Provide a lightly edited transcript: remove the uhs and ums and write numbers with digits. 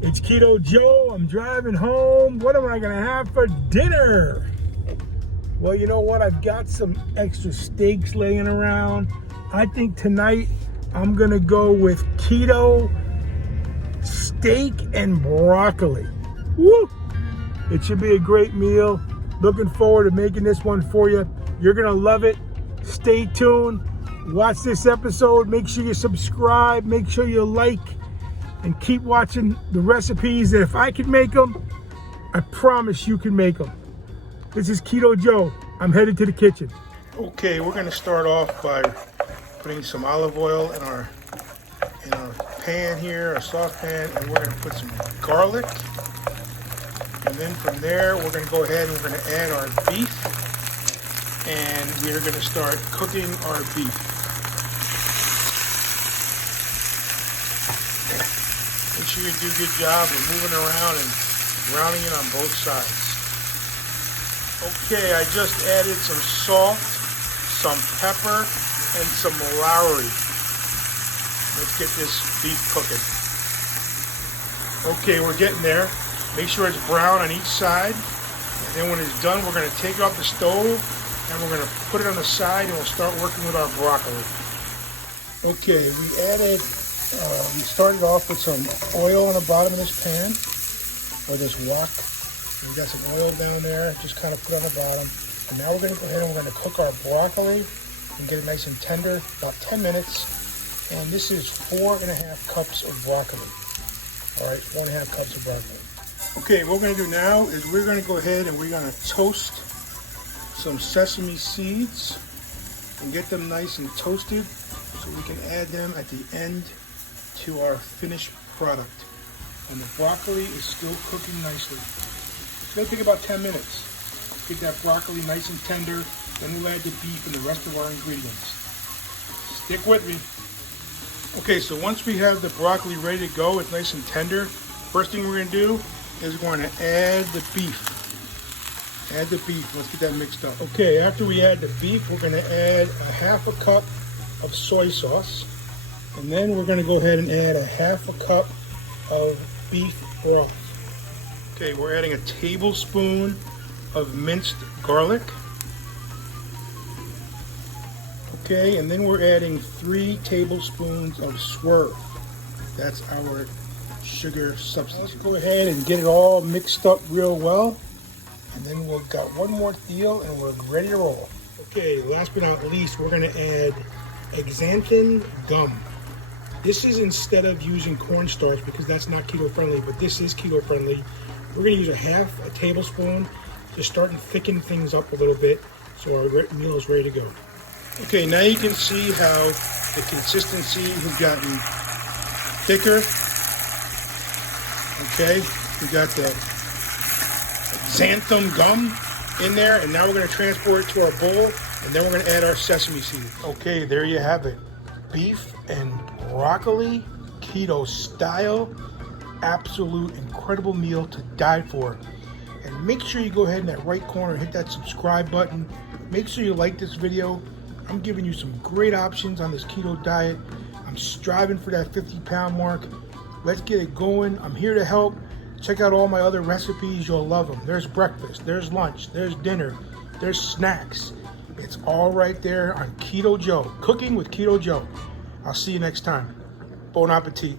It's Keto Joe. I'm driving home. What am I gonna have for dinner? Well, you know what? I've got some extra steaks laying around. I think tonight I'm gonna go with keto steak and broccoli. Woo! It should be a great meal. Looking forward to making this one for you. You're gonna love it. Stay tuned. Watch this episode. Make sure you subscribe. Make sure you like. And keep watching the recipes. And if I can make them, I promise you can make them. This is Keto Joe. I'm headed to the kitchen. Okay, we're gonna start off by putting some olive oil in our pan here, a saucepan, and we're gonna put some garlic. And then from there, we're gonna go ahead and we're gonna add our beef. And we're gonna start cooking our beef. Make sure you do a good job of moving around and browning it on both sides. Okay, I just added some salt, some pepper, and some Lowry. Let's get this beef cooking. Okay, we're getting there. Make sure it's brown on each side. And then when it's done, we're going to take it off the stove and we're going to put it on the side and we'll start working with our broccoli. Okay, we started off with some oil on the bottom of this pan, or this wok. We got some oil down there, just kind of put on the bottom. And now we're going to go ahead and we're going to cook our broccoli and get it nice and tender, about 10 minutes. And this is 4.5 cups of broccoli. All right, 4.5 cups of broccoli. Okay, what we're going to do now is we're going to go ahead and we're going to toast some sesame seeds and get them nice and toasted so we can add them at the end to our finished product. And the broccoli is still cooking nicely. It's going to take about 10 minutes. Get that broccoli nice and tender, then we'll add the beef and the rest of our ingredients. Stick with me. Okay, so once we have the broccoli ready to go, it's nice and tender. First thing we're going to do is we're going to add the beef. Add the beef. Let's get that mixed up. Okay, after we add the beef, we're going to add a 1/2 cup of soy sauce. And then we're going to go ahead and add a 1/2 cup of beef broth. Okay, we're adding a tablespoon of minced garlic. Okay, and then we're adding 3 tablespoons of Swerve. That's our sugar substitute. Let's go ahead and get it all mixed up real well. And then we've got one more deal and we're ready to roll. Okay, last but not least, we're going to add Xanthan gum. This is instead of using cornstarch because that's not keto friendly, but this is keto friendly. We're going to use a 1/2 tablespoon to start and thicken things up a little bit so our meal is ready to go. Okay, now you can see how the consistency has gotten thicker. Okay, we got the xanthan gum in there, and now we're going to transport it to our bowl, and then we're going to add our sesame seeds. Okay, there you have it. Beef and broccoli, keto style, absolute incredible meal to die for. And make sure you go ahead in that right corner and hit that subscribe button. Make sure you like this video. I'm giving you some great options on this keto diet. I'm striving for that 50-pound mark. Let's get it going. I'm here to help. Check out all my other recipes. You'll love them. There's breakfast, there's lunch, there's dinner, there's snacks. It's all right there on Keto Joe. Cooking with Keto Joe. I'll see you next time. Bon appetit.